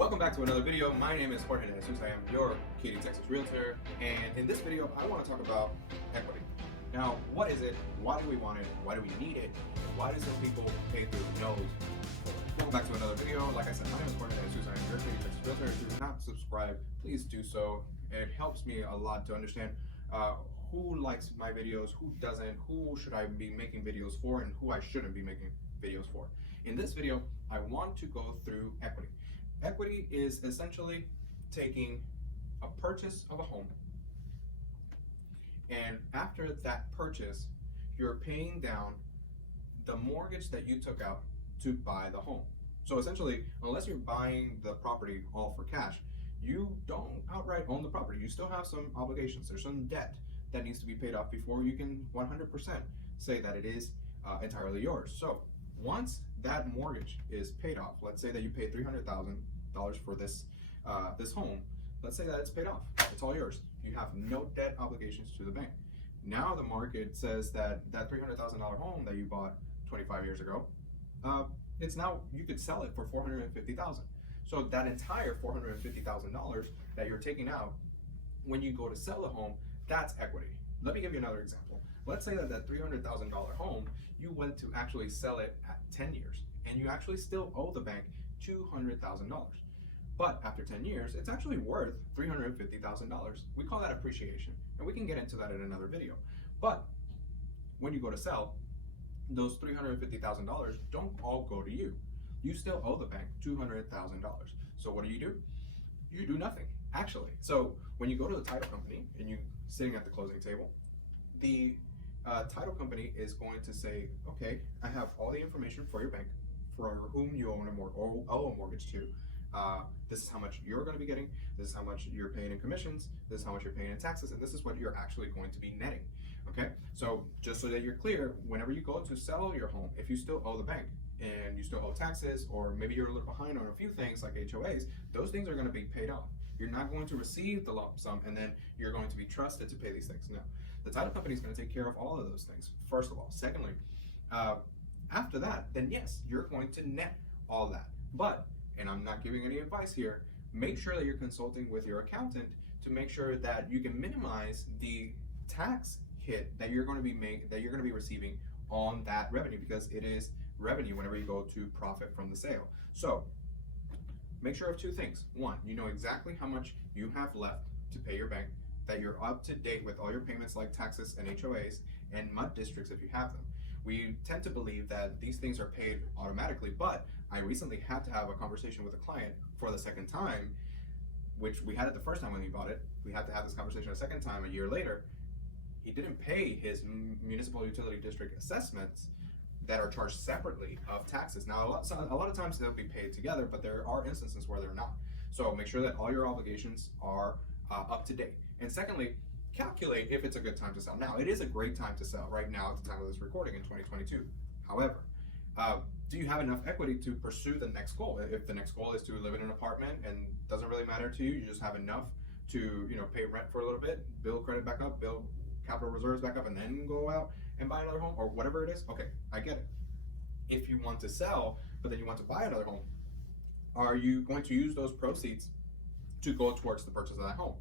Welcome back to another video. My name is Jorge Jesus. I am your Katy Texas Realtor, and in this video I want to talk about equity. Now, what is it? Why do we want it? Why do we need it? Why do some people pay through the nose? Welcome back to another video. Like I said, my name is Jorge Jesus. I am your Katy Texas Realtor. If you're not subscribed, please do so. It helps me a lot to understand who likes my videos, who doesn't, who should I be making videos for, and who I shouldn't be making videos for. In this video, I want to go through equity. Equity is essentially taking a purchase of a home, and after that purchase, you're paying down the mortgage that you took out to buy the home. So essentially, unless you're buying the property all for cash, you don't outright own the property. You still have some obligations. There's some debt that needs to be paid off before you can 100% say that it is entirely yours. So once that mortgage is paid off, let's say that you paid $300,000 for this home. Let's say that it's paid off. It's all yours. You have no debt obligations to the bank. Now the market says that that $300,000 home that you bought 25 years ago, it's now, you could sell it for $450,000. So that entire $450,000 that you're taking out when you go to sell the home, that's equity. Let me give you another example. Let's say that that $300,000 home, you went to actually sell it at 10 years, and you actually still owe the bank $200,000. But after 10 years, it's actually worth $350,000. We call that appreciation, and we can get into that in another video. But when you go to sell, those $350,000 don't all go to you. You still owe the bank $200,000. So what do? You do nothing, actually. So when you go to the title company and you're sitting at the closing table, the title company is going to say, okay, I have all the information for your bank, for whom you owe a mortgage to. This is how much you're going to be getting, this is how much you're paying in commissions, this is how much you're paying in taxes, and this is what you're actually going to be netting. Okay, so just so that you're clear, whenever you go to sell your home, if you still owe the bank and you still owe taxes, or maybe you're a little behind on a few things like HOAs, those things are going to be paid off. You're not going to receive the lump sum and then you're going to be trusted to pay these things. No, the title company is going to take care of all of those things, first of all. Secondly, after that, then yes, you're going to net all that. But, and I'm not giving any advice here, make sure that you're consulting with your accountant to make sure that you can minimize the tax hit that you're going to be receiving on that revenue, because it is revenue whenever you go to profit from the sale. So make sure of two things. One, you know exactly how much you have left to pay your bank, that you're up to date with all your payments like taxes and HOAs and MUD districts if you have them. We tend to believe that these things are paid automatically, but I recently had to have a conversation with a client for the second time, which we had it the first time when we bought it. We had to have this conversation a second time a year later. He didn't pay his municipal utility district assessments that are charged separately of taxes. Now, a lot of times they'll be paid together, but there are instances where they're not. So make sure that all your obligations are up to date. And secondly, calculate if it's a good time to sell. Now, it is a great time to sell right now at the time of this recording in 2022. However, do you have enough equity to pursue the next goal? If the next goal is to live in an apartment and doesn't really matter to you, you just have enough to pay rent for a little bit, build credit back up, build capital reserves back up, and then go out and buy another home, or whatever it is, okay, I get it. If you want to sell, but then you want to buy another home, are you going to use those proceeds to go towards the purchase of that home?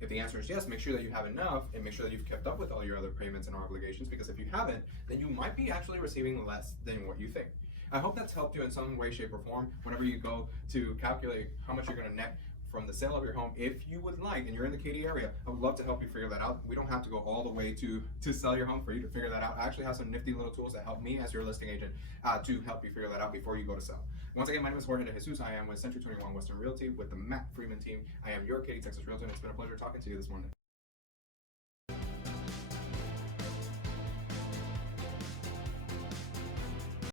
If the answer is yes, make sure that you have enough and make sure that you've kept up with all your other payments and obligations, because if you haven't, then you might be actually receiving less than what you think. I hope that's helped you in some way, shape, or form whenever you go to calculate how much you're going to net from the sale of your home. If you would like, and you're in the Katy area, I would love to help you figure that out. We don't have to go all the way to sell your home for you to figure that out. I actually have some nifty little tools that help me as your listing agent to help you figure that out before you go to sell. Once again, my name is Jorge Jesus. I am with Century 21 Western Realty with the Matt Freeman team. I am your Katy Texas Realtor, and it's been a pleasure talking to you this morning.